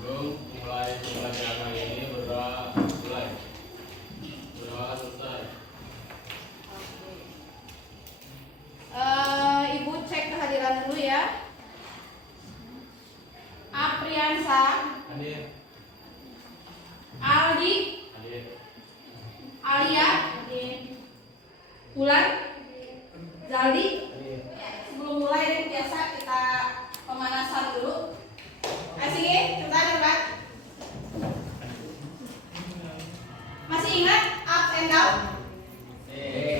Belum mulai pembelajaran ini berdoa selesai. Ibu cek kehadiran dulu ya. Apriansa, Hadir. Aldi, Hadir. Alia, Ulan, Zaldi. Hadir. Sebelum mulai biasa kita pemanasan dulu. Asik, coba. Masih ingat up and down?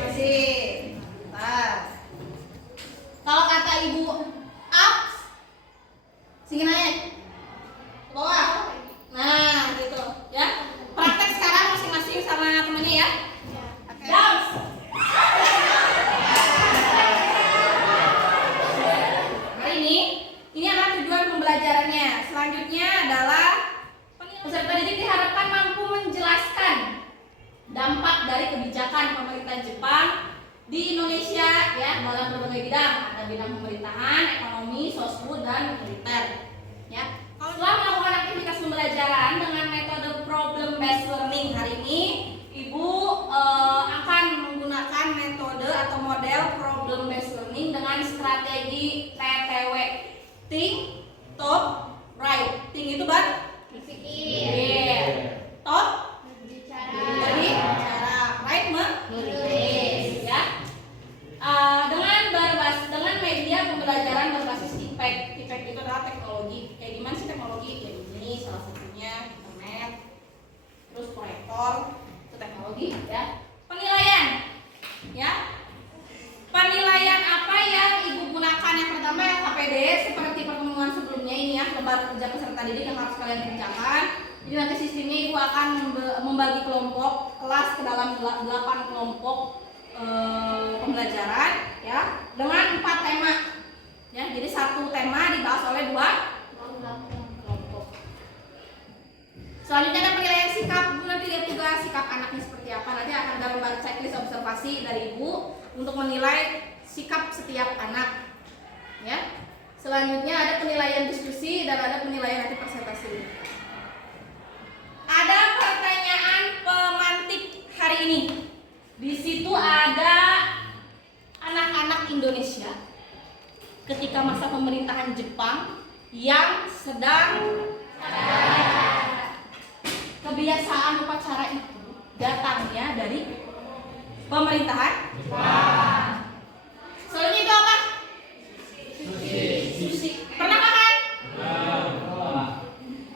Masih. Nah. Kalau kata ibu up, sini naik ke bawah. Nah, gitu ya. Praktek sekarang masing-masing sama temennya ya. Down. Hari ini adalah tujuan pembelajarannya. Selanjutnya adalah peserta didik diharapkan mampu menjelaskan dampak dari kebijakan pemerintah Jepang di Indonesia ya dalam berbagai bidang. Ada bidang pemerintahan, ekonomi, sosbud dan militer. Ya. Setelah melakukan aktivitas pembelajaran dengan metode problem based learning hari ini, Ibu akan menggunakan metode atau model problem based learning dengan strategi TTW. Think, talk, write. Think itu berpikir. Talk, berbicara. Write, menulis. Ya. Dengan media pembelajaran berbasis impact. Impact itu adalah teknologi. Kayak gimana sih teknologi? Ya ini salah satunya internet, terus proyektor, itu teknologi ya. Penilaian, ya. Penilaian apa yang Ibu gunakan? Yang pertama KPD seperti pertemuan sebelumnya ini ya, lembar kerja peserta didik yang harus kalian kerjakan. Jadi nanti sistemnya Ibu akan membagi kelompok kelas ke dalam 8 kelompok pembelajaran ya dengan 4 tema ya. Jadi satu tema dibahas oleh 2 kelompok. Selanjutnya ada penilaian sikap. Ibu nanti lihat juga sikap anaknya seperti apa. Nanti akan ada lembar checklist observasi dari Ibu untuk menilai sikap setiap anak ya. Selanjutnya ada penilaian diskusi dan ada penilaian nanti presentasi. Ada pertanyaan pemantik hari ini. Di situ ada anak-anak Indonesia ketika masa pemerintahan Jepang yang sedang kebiasaan upacara itu datangnya dari pemerintahan Jepang. Soalnya itu apa? Sushi. Pernah makan?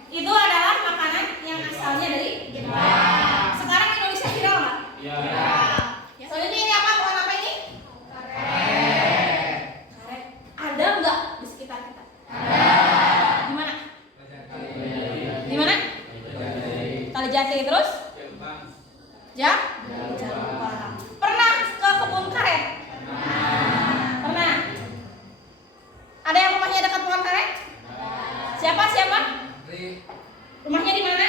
Itu adalah makanan yang asalnya dari Jepang. Sekarang Indonesia viral nggak? Ya. Soalnya ini apa? Pohon apa ini? Karet. Ada nggak di sekitar kita? Ada. Di mana? Di mana? Kali Jati terus? Jepang. Pernah ke kebun karet? Pernah. Ada yang rumahnya dekat pohon karet? Siapa? Rumahnya di mana?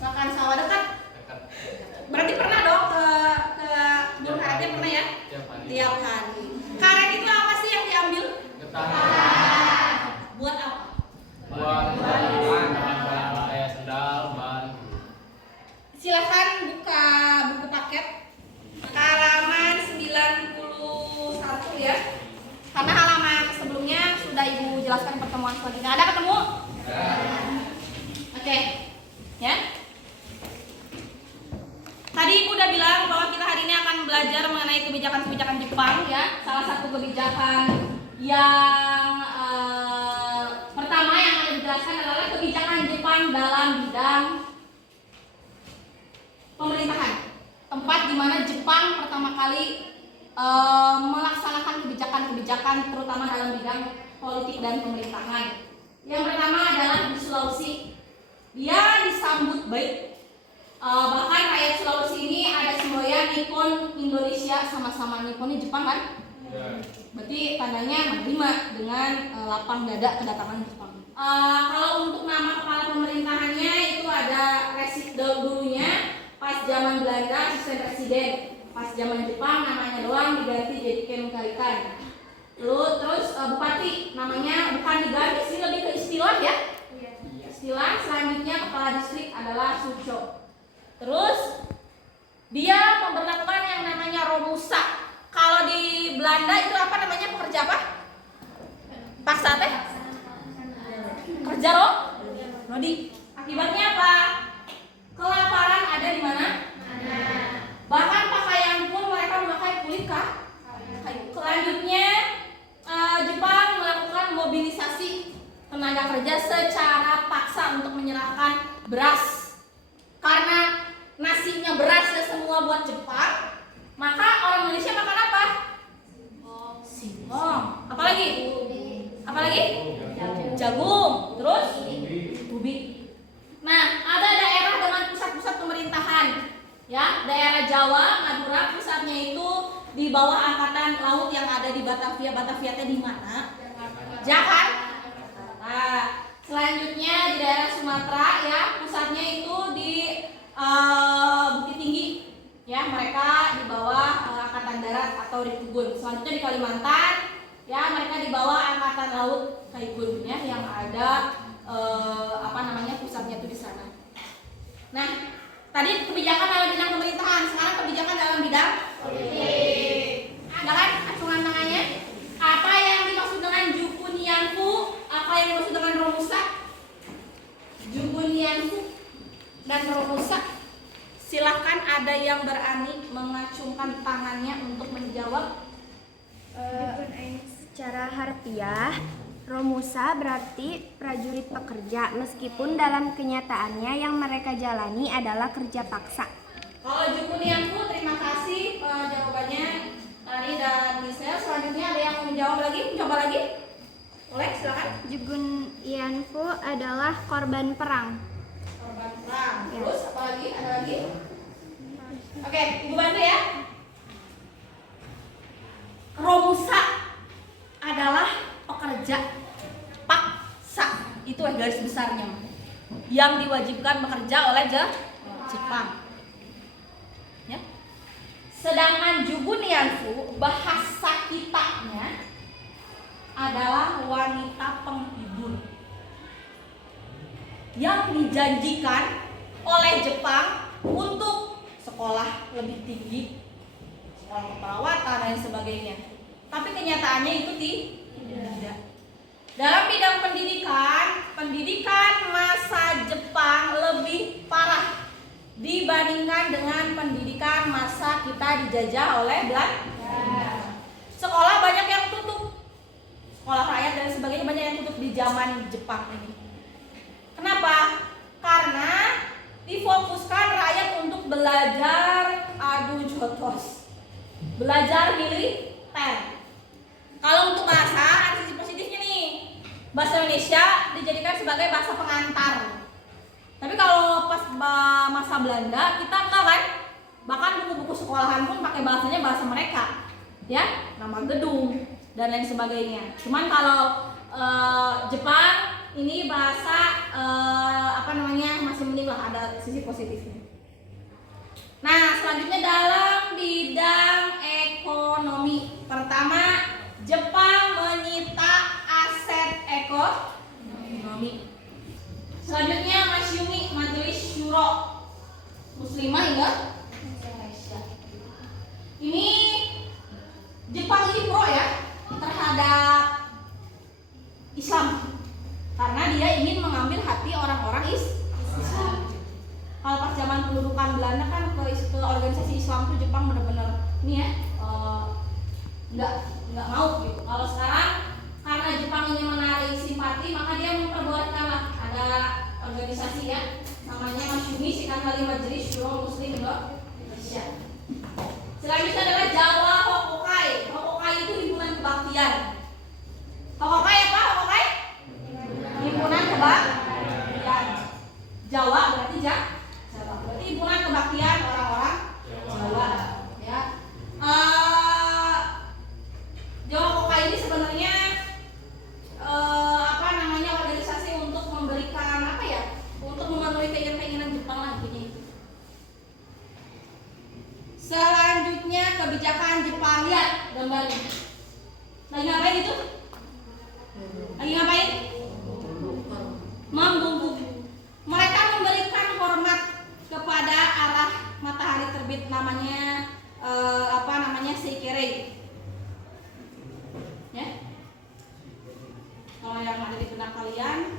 Makan sawah dekat. Berarti pernah dong ke kebun karetnya pernah ya? Tiap hari. Karet itu apa sih yang diambil? Buat apa? Buat bahan kayak sendal, ban. Silakan buka buku paket halaman 91 ya. Karena halaman sebelumnya sudah Ibu jelaskan pertemuan selanjutnya. Ada ketemu? Oke. Ya. Tadi Ibu udah bilang bahwa kita hari ini akan belajar mengenai kebijakan-kebijakan Jepang ya. Salah satu kebijakan yang pertama yang akan dijelaskan adalah kebijakan Jepang dalam bidang pemerintahan. Tempat di mana Jepang pertama kali melaksanakan kebijakan-kebijakan terutama dalam bidang politik dan pemerintahan. Yang pertama adalah di Sulawesi. Dia disambut baik. Bahkan rakyat Sulawesi ini ada semboyan Nippon Indonesia, sama-sama Nippon ini Jepang kan? Ya. Berarti tandanya menerima dengan lapang dada kedatangan Jepang. Kalau untuk nama kepala pemerintahannya itu ada dulunya pas zaman Belanda asisten presiden, pas zaman Jepang namanya doang diganti jadi Ken Karikan. Terus bupati namanya bukan diganti sih, lebih ke istilah adalah Sucho. Terus dia memperlakukan yang namanya Romusa. Kalau di Belanda itu apa namanya, pekerja apa? Paksa teh? Kerja Rodi. Akibatnya apa? Kelaparan ada di mana? Bahkan pakaian pun mereka memakai kulit kayu. Selanjutnya Jepang melakukan mobilisasi tenaga kerja secara paksa untuk menyerahkan beras. Karena nasinya berasnya semua buat Jepang, maka orang Indonesia makan apa? Singkong. Apalagi? Jagung. Terus ubi. Nah, ada daerah dengan pusat-pusat pemerintahan. Ya, daerah Jawa, Madura, pusatnya itu di bawah angkatan laut yang ada di Batavia. Batavia teh di mana? Jakarta. Nah, selanjutnya di daerah Sumatera ya, pusatnya itu di Bukit Tinggi. Ya, mereka di bawah angkatan darat atau di Tugun. Selanjutnya di Kalimantan, ya mereka di bawah angkatan laut Kaigun ya, yang ada pusatnya itu di sana. Nah, tadi kebijakan dalam bidang pemerintahan, sekarang kebijakan dalam bidang politik. Ada kan acungan tangannya? Apa yang dimaksud dengan Jukunianfu? Apa yang dimaksud dengan Romusa? Jukunianfu dan Romusa. Silahkan ada yang berani mengacungkan tangannya untuk menjawab. Secara harfiah, Romusa berarti prajurit pekerja, meskipun dalam kenyataannya yang mereka jalani adalah kerja paksa. Kalau Jukunianfu, terima kasih jawabannya Tari dan Gisel. Selanjutnya ada yang mau menjawab lagi? Mencoba lagi? Boleh, silakan. Jukunianfu adalah korban perang. Korban perang. Ya. Terus apa lagi? Ada lagi? Oke, Ibu bantu ya. Romusa adalah pekerja paksa. Itu garis besarnya, yang diwajibkan bekerja oleh Jepang. Ya. Sedangkan Jukunianfu bahasa kitanya adalah wanita penghibur yang dijanjikan oleh Jepang untuk sekolah lebih tinggi, sekolah keperawatan dan sebagainya. Tapi kenyataannya itu tidak. Dalam bidang pendidikan masa Jepang lebih parah dibandingkan dengan pendidikan masa kita dijajah oleh Belanda. Sekolah banyak yang tutup, sekolah rakyat dan sebagainya banyak yang tutup di zaman Jepang ini. Kenapa? Karena difokuskan rakyat untuk belajar adu jotos, belajar militer. Kalau untuk bahasa, ada sisi positifnya nih. Bahasa Indonesia dijadikan sebagai bahasa pengantar. Tapi kalau pas masa Belanda kita enggak kan? Bahkan buku-buku sekolahan pun pakai bahasanya bahasa mereka. Ya, nama gedung dan lain sebagainya. Cuman kalau Jepang ini bahasa masih mending lah, ada sisi positifnya. Nah, selanjutnya dalam bidang ekonomi. Pertama, Jepang menyita aset ekonomi. Selanjutnya Masyumi, Majelis Syuro Muslimah Indonesia. Ini Jepang ini pro ya terhadap Islam, karena dia ingin mengambil hati orang-orang Islam. Kalau pas zaman pendudukan Belanda kan ke organisasi Islam tuh Jepang benar-benar ini ya nggak mau gitu. Kalau sekarang karena Jepang ingin menarik simpati, maka dia memperbolehkan lah ada organisasi ya namanya Masyumi, singkat kali Majelis Syuro Muslim Indonesia. Selanjutnya adalah Jawa Hokokai. Hokokai itu himpunan kebaktian. Hokokai apa? Hokokai? Himpunan kebaktian. Jawa berarti Jawa. Berarti himpunan kebaktian orang-orang Jawa. Ya. Jawa Hokokai ini sebenarnya organisasi untuk memberikan untuk memenuhi keinginan Jepang lah intinya itu. Selanjutnya kebijakan Jepang, lihat gambarnya. Lagi ngapain itu? Lagi ngapain?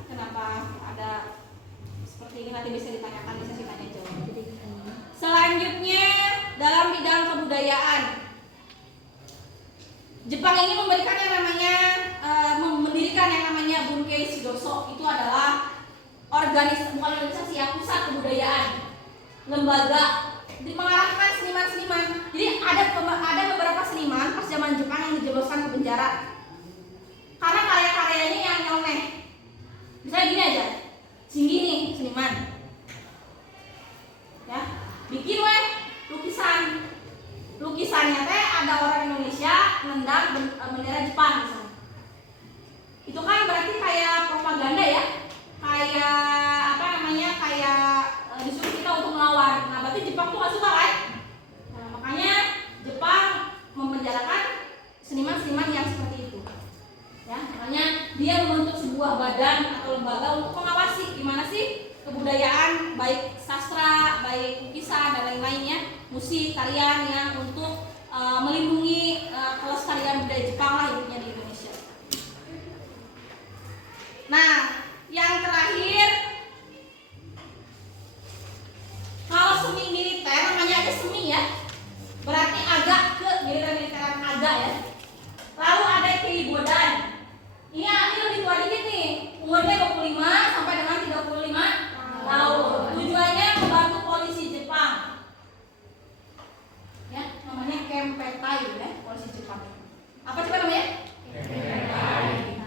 kenapa ada seperti ini, nanti bisa ditanyakan di sesi tanya jawab. Selanjutnya dalam bidang kebudayaan, Jepang ini memberikan yang namanya mendirikan yang namanya Bunkei Shidoso. Itu adalah organisasi ya, pusat kebudayaan, lembaga mengarahkan seniman-seniman. Jadi ada beberapa seniman pas zaman Jepang yang dijebloskan ke penjara karena karya-karyanya yang nyeleneh. Misalnya gini aja, Singgi nih seniman, ya bikin lukisannya teh ada orang Indonesia nendang bendera Jepang misalnya. Itu kan berarti kayak propaganda ya, kayak apa namanya, kayak disuruh kita untuk melawan. Nah berarti Jepang tuh gak suka kan? Nah makanya Jepang memenjarakan seniman-seniman yang seperti itu. Ya, makanya dia membentuk sebuah badan atau lembaga untuk mengawasi gimana sih kebudayaan, baik sastra, baik lukisan dan lain-lainnya, musik, tarian yang untuk melindungi kelestarian budaya Jepang lah intinya di Indonesia. Nah, yang terakhir, kalau semi militer namanya aja semi ya, berarti agak ke militeran agak ya. Lalu ada Keibodan. Ini lebih tua dikit nih, umurnya 25 sampai dengan 35 tahun. Tujuannya membantu polisi Jepang. Ya, namanya Kempetai ya, polisi Jepang. Apa coba namanya? Kempetai.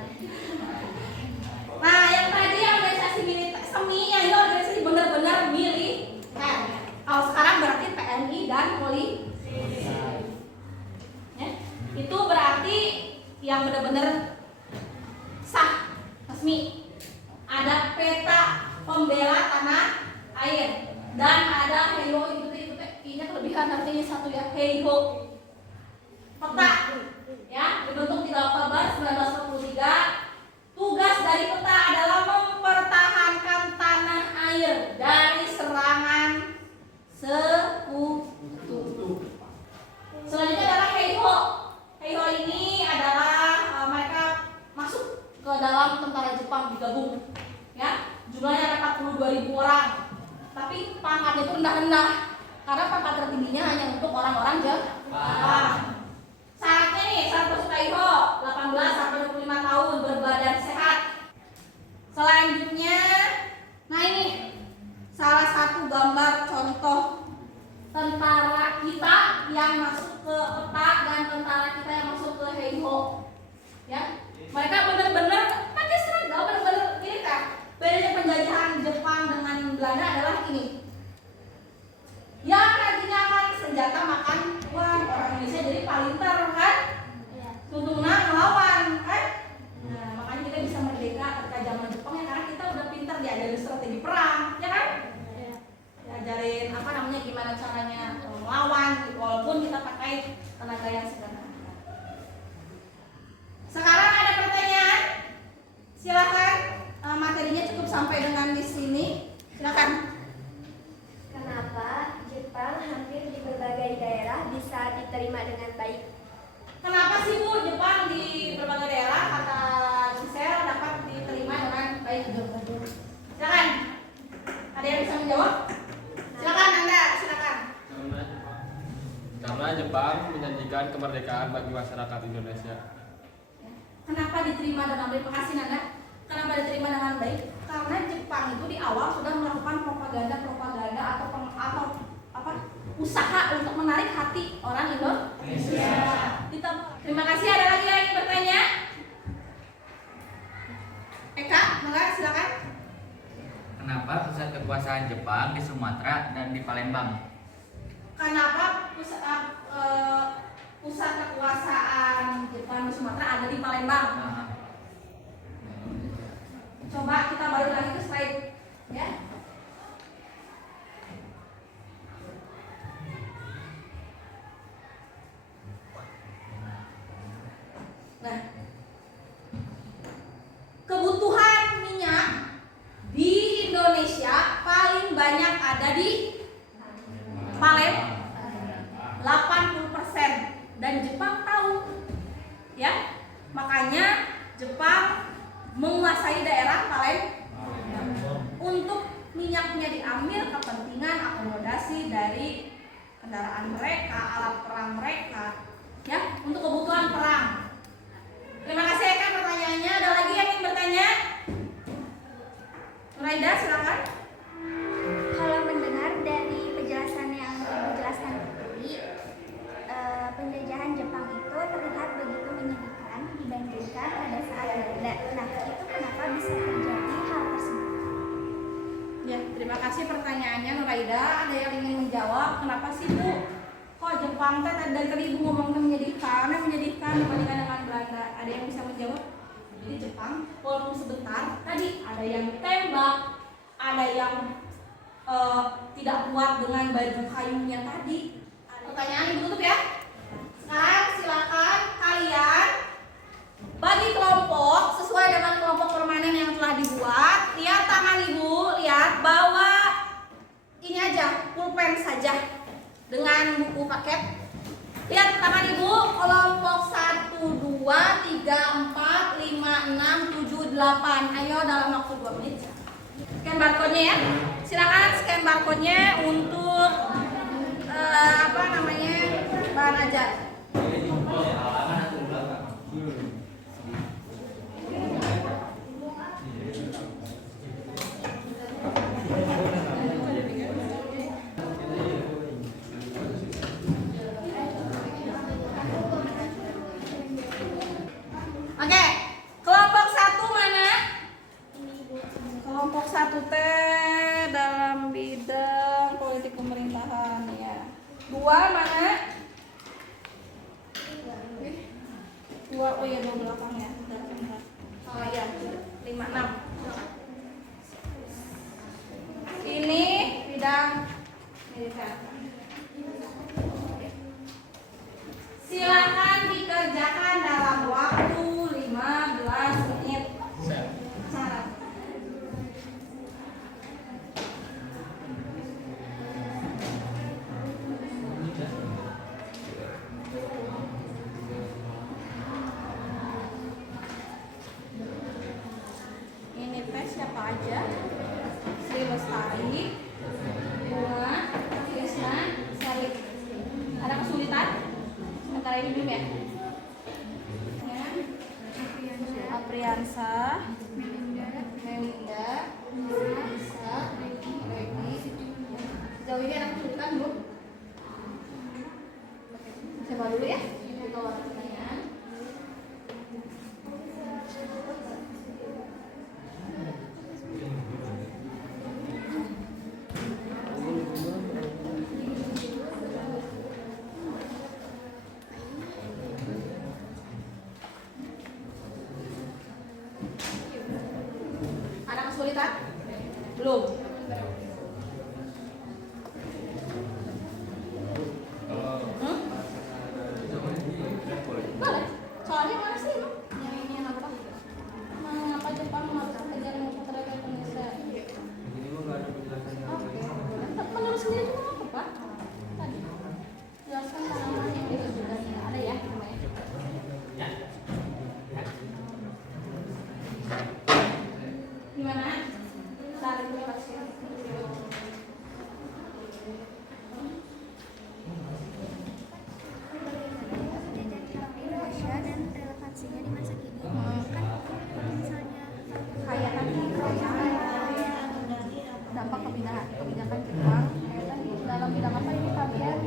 Nah, yang tadi organisasi militer semi, yang ini organisasi benar-benar militer. Kalau sekarang berarti TNI dan polisi. Ya, itu berarti yang benar-benar sah, resmi. Ada peta pembela tanah air dan ada heiho, itu ini kelebihan artinya satu ya, heiho peta ya, dibentuk 3 Oktober 1943. Tugas dari peta adalah mempertahankan tanah air dari serangan sekutu. Selanjutnya adalah heiho. Heiho ini adalah mereka masuk ke dalam tentara Jepang, digabung ya, jumlahnya ada 42.000 orang, tapi pangkatnya itu rendah-rendah karena pangkat tertingginya hanya untuk orang-orang Jepang. Syaratnya nih, syarat masuk Heiho 18 sampai 25 tahun, berbadan sehat. Selanjutnya, nah ini salah satu gambar contoh tentara kita yang masuk ke peta dan tentara kita yang masuk ke Heiho ya. Mereka benar-benar pakai seragam, benar-benar militer. Bedanya penjajahan Jepang dengan Belanda adalah ini. Yang tadinya akan senjata makan uang, orang Indonesia jadi palinter kan? Tuntungna melawan kan? Nah, makanya kita bisa merdeka ketika zaman Jepang ya, karena kita udah pintar diajarin strategi perang, ya kan? Diajarin apa namanya, gimana caranya melawan, walaupun kita pakai tenaga yang sederhana. Sekarang ada pertanyaan, silakan. Materinya cukup sampai dengan di sini, silakan. Kenapa Jepang hampir di berbagai daerah bisa diterima dengan baik? Kenapa sih Bu Jepang di berbagai daerah kata Gisel dapat diterima dengan baik? Silakan. Ada yang bisa menjawab? Silakan Anda, silakan. Karena Jepang menjanjikan kemerdekaan bagi masyarakat Indonesia. Kenapa diterima dengan baik? Makasih Nanda. Kenapa diterima dengan baik? Karena Jepang itu di awal sudah melakukan propaganda atau usaha untuk menarik hati orang Indonesia. Terima kasih. Ada lagi yang ingin bertanya? Eka, Mangga, silakan. Kenapa pusat kekuasaan Jepang di Sumatera dan di Palembang? Kenapa pusat kekuasaan Jepang di Sumatera ada di Palembang? Coba kita balik lagi ke slide ya. Nah, kebutuhan minyak di Indonesia paling banyak ada di Palembang 80%, dan Jepang tahu ya, makanya kendaraan mereka, alat perang mereka, ya, untuk kebutuhan perang. Terima kasih ya kan pertanyaannya. Ada lagi yang ingin bertanya? Nuraida, silakan. Kalau mendengar dari penjelasan yang Ibu jelaskan tadi, penjajahan Jepang itu terlihat begitu menyedihkan dibandingkan pada saat Belanda. Nah, itu kenapa bisa terjadi hal tersebut? Ya, terima kasih pertanyaannya Nuraida. Ada yang ingin menjawab? Kenapa sih Bu? Kok Jepang dari tadi Ibu ngomongnya menyedihkan dibandingkan dengan Belanda? Ada yang bisa menjawab? Di Jepang, walaupun sebentar, tadi ada yang ditembak, ada yang tidak kuat dengan baju kayunya tadi. Pertanyaan Ibu tutup ya. Sekarang silakan kalian bagi kelompok sesuai dengan kelompok permanen yang telah dibuat. Lihat tangan Ibu, lihat bawa ini aja, pulpen saja dengan buku paket. Lihat tangan Ibu, kelompok 1, 2, 3, 4, 5, 6, 7, 8. Ayo dalam waktu 2 menit. Scan barcode-nya ya. Silakan scan barcode-nya untuk bahan ajar. Oke, kelompok 1 mana? Kelompok 1 teh dalam bidang politik pemerintahan ya. 2 mana? 2, oh ya 2 belakangnya. Oh iya, 5, 6. Ini bidang militer. Silakan dikerjakan dalam waktu 15 menit. Syarat. Ini tes siapa aja? Sri Lestari, Bunga, Krisna, Salih. Ada kesulitan? Sementara ini belum ya? Apriansa, Melinda, Lisa, Regi. Sejauh ini ada kesulitan belum? Coba dulu ya. Kita waktu pertanyaan. Ada kesulitan? Belum. Boleh. Soalnya mana sih emang? Yang ini yang apa? Mengapa Jepang melakukan kejaran masyarakat Indonesia? Oke. Menurut sendiri itu apa Pak? Tadi jelaskan tanaman yang itu juga ada ya namanya. Gimana? Tarik dulu kasih. Indonesia dan relevansinya di masa kini. Kan misalnya Kayak tadi dampak kebijakan Jepang. Kayak tadi dalam bidang apa ini kalian?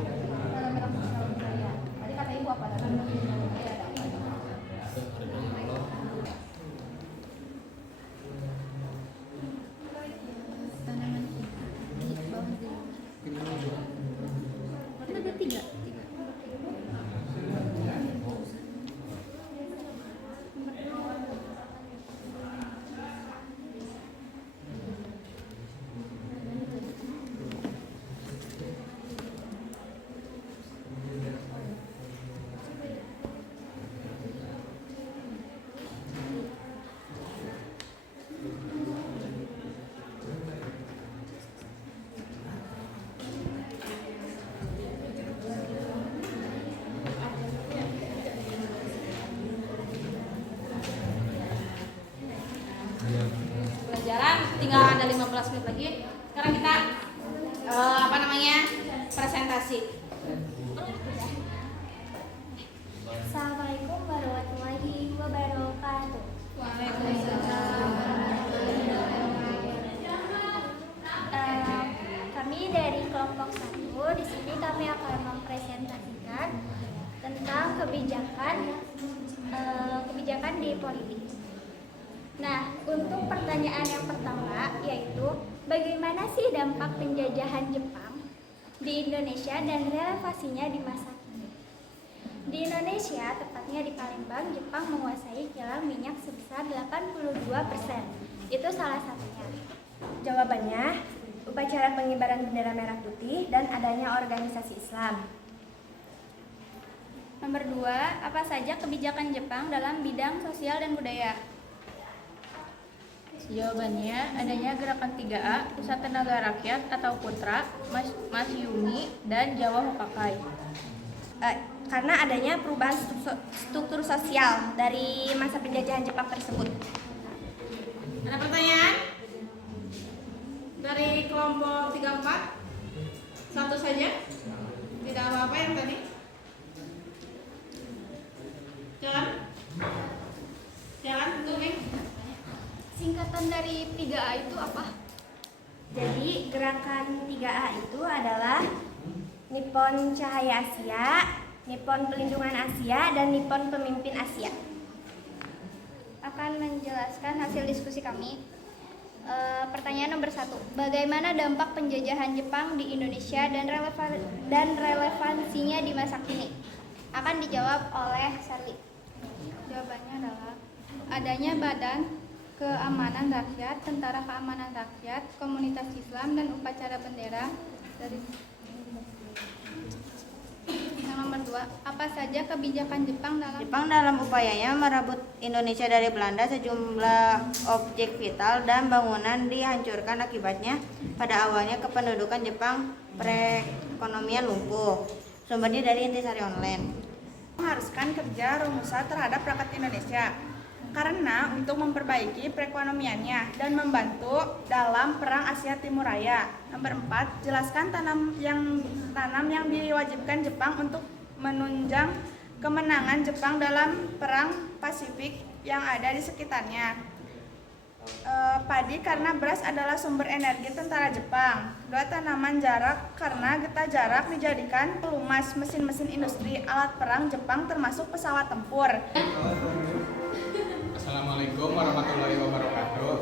Dalam bidang sosial budaya. Tadi kata Ibu apa? Dalam bidang sosial budaya ada apa? tanaman di bawah gedung. Kan ada 3. Pelajaran tinggal ada 15 menit lagi. Sekarang kita presentasi. Assalamualaikum warahmatullahi wabarakatuh. Kami dari kelompok 1 di sini kami akan mempresentasikan tentang kebijakan di politik. Nah, untuk pertanyaan yang pertama yaitu bagaimana sih dampak penjajahan Jepang di Indonesia dan relevansinya di masa kini? Di Indonesia, tepatnya di Palembang, Jepang menguasai kilang minyak sebesar 82%. Itu salah satunya. Jawabannya, upacara pengibaran bendera merah putih dan adanya organisasi Islam. Nomor 2, apa saja kebijakan Jepang dalam bidang sosial dan budaya? Jawabannya adanya gerakan 3A, Pusat Tenaga Rakyat atau Putra, Masyumi, dan Jawa Hokakai. Karena adanya perubahan struktur sosial dari masa penjajahan Jepang tersebut. Ada pertanyaan? Dari kelompok 34? Satu saja? Tidak apa-apa yang tadi? Jangan, tuh Neng. Singkatan dari 3A itu apa? Jadi gerakan 3A itu adalah Nippon Cahaya Asia, Nippon Pelindungan Asia, dan Nippon Pemimpin Asia. Akan menjelaskan hasil diskusi kami. Pertanyaan nomor 1. Bagaimana dampak penjajahan Jepang di Indonesia dan relevansinya di masa kini? Akan dijawab oleh Sherly. Jawabannya adalah adanya Badan Keamanan Rakyat, Tentara Keamanan Rakyat, Komunitas Islam, dan upacara bendera dari. Yang nomor 2, apa saja kebijakan Jepang dalam upayanya merebut Indonesia dari Belanda, sejumlah objek vital dan bangunan dihancurkan akibatnya. Pada awalnya kependudukan Jepang perekonomian lumpuh. Sumbernya dari Intisari Online. Mengharuskan kerja rumusan terhadap rakyat Indonesia karena untuk memperbaiki perekonomiannya dan membantu dalam Perang Asia Timur Raya. Nomor 4, jelaskan tanam yang diwajibkan Jepang untuk menunjang kemenangan Jepang dalam Perang Pasifik yang ada di sekitarnya. Padi karena beras adalah sumber energi tentara Jepang. 2, tanaman jarak karena getah jarak dijadikan pelumas mesin-mesin industri alat perang Jepang termasuk pesawat tempur. Assalamualaikum warahmatullahi wabarakatuh.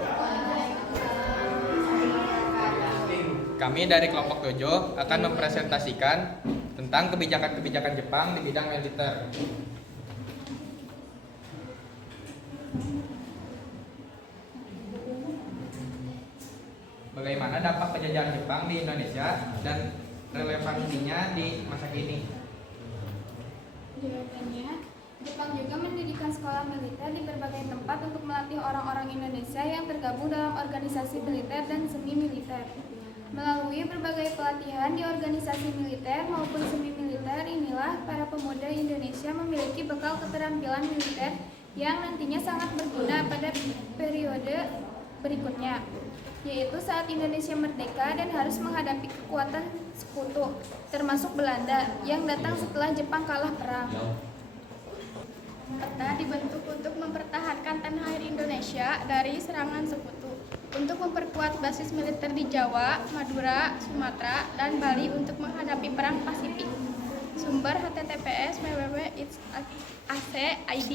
Kami dari kelompok 7 akan mempresentasikan tentang kebijakan-kebijakan Jepang di bidang militer. Bagaimana dampak penjajahan Jepang di Indonesia dan relevansinya di masa kini? Jawabannya, Jepang juga mendirikan sekolah militer di berbagai tempat untuk melatih orang-orang Indonesia yang tergabung dalam organisasi militer dan semi militer. Melalui berbagai pelatihan di organisasi militer maupun semi militer inilah para pemuda Indonesia memiliki bekal keterampilan militer yang nantinya sangat berguna pada periode berikutnya, yaitu saat Indonesia merdeka dan harus menghadapi kekuatan sekutu, termasuk Belanda yang datang setelah Jepang kalah perang. Peta dibentuk untuk mempertahankan tanah air Indonesia dari serangan sekutu, untuk memperkuat basis militer di Jawa, Madura, Sumatera, dan Bali untuk menghadapi perang Pasifik. Sumber https://www.its.ac.id.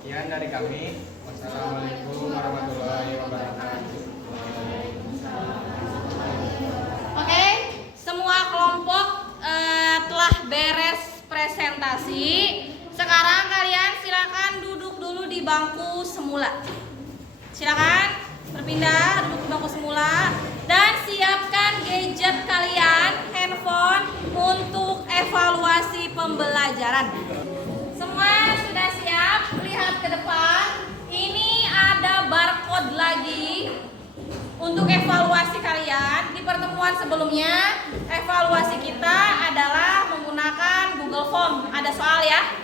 Sekian dari kami. Wassalamualaikum warahmatullahi wabarakatuh. Oke, semua kelompok telah beres presentasi. Sekarang kalian silakan duduk dulu di bangku semula. Silakan berpindah duduk di bangku semula dan siapkan gadget kalian, handphone untuk evaluasi pembelajaran. Semua sudah siap? Lihat ke depan. Ini ada barcode lagi untuk evaluasi kalian. Di pertemuan sebelumnya, evaluasi kita adalah menggunakan Google Form. Ada soal ya?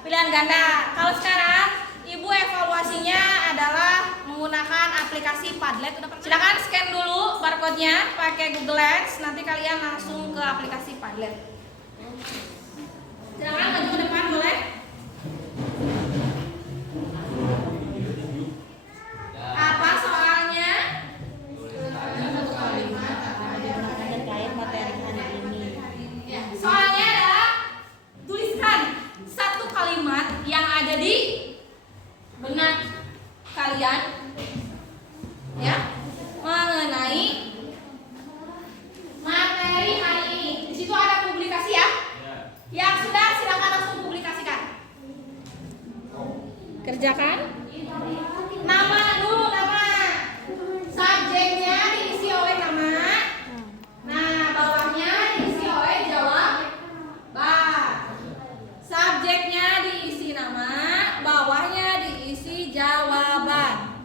Pilihan ganda. Kalau sekarang, Ibu evaluasinya adalah menggunakan menggunakan aplikasi Padlet. Udah pernah? Silakan scan dulu barcode-nya pakai Google Lens, nanti kalian langsung ke aplikasi Padlet. Silakan maju ke depan boleh. Apa soalnya? Terkait materi hari ini. Ya, soalnya adalah tuliskan satu kalimat yang ada di benak kalian ya mengenai materi hari ini. Di situ ada publikasi ya. Yang sudah silakan langsung publikasikan. Kerjakan. Nama dulu, nama. Subjeknya diisi oleh nama. Nah, bawahnya diisi oleh jawaban. Subjeknya diisi nama, bawahnya diisi jawaban.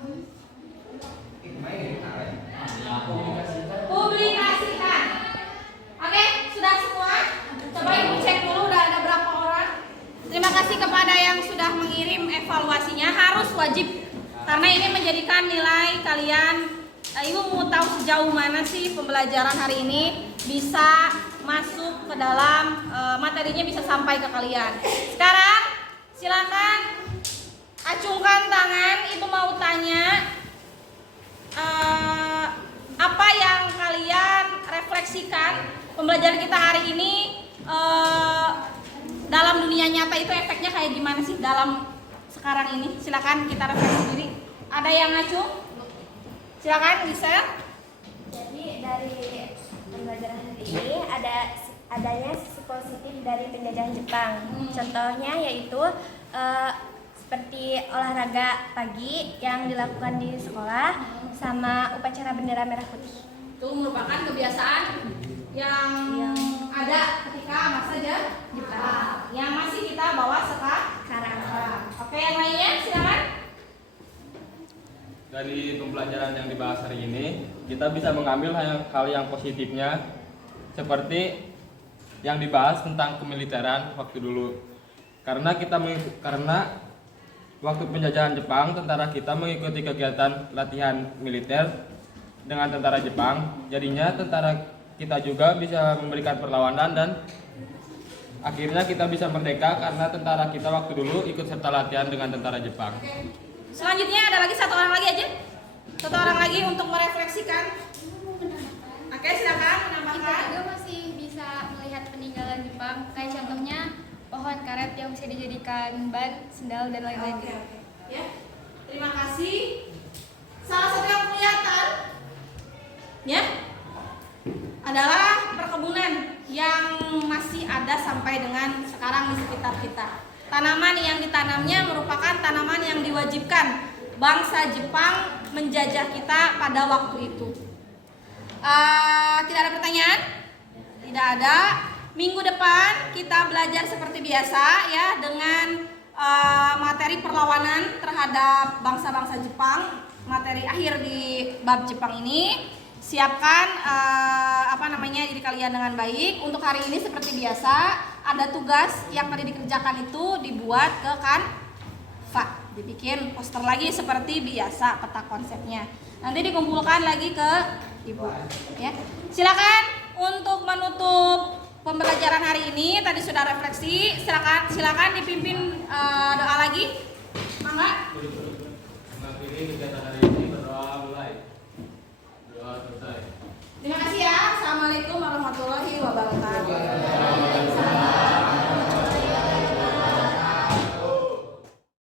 Publikasikan. Oke, sudah semua? Coba ibu cek dulu udah ada berapa orang. Terima kasih kepada yang sudah mengirim evaluasinya, harus wajib karena ini menjadikan nilai kalian. Ibu mau tahu sejauh mana sih pembelajaran hari ini bisa masuk ke dalam materinya, bisa sampai ke kalian. Sekarang silakan acungkan tangan, ibu mau tanya apa yang kalian refleksikan pembelajaran kita hari ini dalam dunia nyata itu efeknya kayak gimana sih dalam sekarang ini. Silakan kita refleksi diri. Ada yang ngacung? Silakan di-share. Jadi dari pembelajaran hari ini adanya sisi positif dari penjajahan Jepang. Contohnya yaitu seperti olahraga pagi yang dilakukan di sekolah sama upacara bendera merah putih. Itu merupakan kebiasaan yang ada ketika masa Jepang yang masih kita bawa sekarang. Oke, yang lainnya silakan. Dari pembelajaran yang dibahas hari ini, kita bisa mengambil hal yang positifnya, seperti yang dibahas tentang kemiliteran waktu dulu. Karena waktu penjajahan Jepang, tentara kita mengikuti kegiatan latihan militer dengan tentara Jepang. Jadinya tentara kita juga bisa memberikan perlawanan dan akhirnya kita bisa merdeka karena tentara kita waktu dulu ikut serta latihan dengan tentara Jepang. Selanjutnya ada lagi satu orang lagi aja. Satu orang lagi untuk merefleksikan. Oke, silakan Kita menambahkan. juga masih bisa melihat peninggalan Jepang, kayak contohnya pohon karet yang bisa dijadikan ban, sendal, dan lain-lain. Oke. Ya. Terima kasih. Salah satu yang kelihatan ya adalah perkebunan yang masih ada sampai dengan sekarang di sekitar kita. Tanaman yang ditanamnya merupakan tanaman yang diwajibkan bangsa Jepang menjajah kita pada waktu itu. Tidak ada pertanyaan? Tidak ada. Minggu depan kita belajar seperti biasa ya dengan materi perlawanan terhadap bangsa-bangsa Jepang. Materi akhir di bab Jepang ini. Siapkan diri kalian dengan baik. Untuk hari ini seperti biasa ada tugas yang tadi dikerjakan itu dibuat ke Canva, dibikin poster lagi seperti biasa peta konsepnya. Nanti dikumpulkan lagi ke ibu. Ya, silakan untuk menutup pembelajaran hari ini. Tadi sudah refleksi. Silakan dipimpin doa lagi. Mangga. Mengakhiri kegiatan hari ini.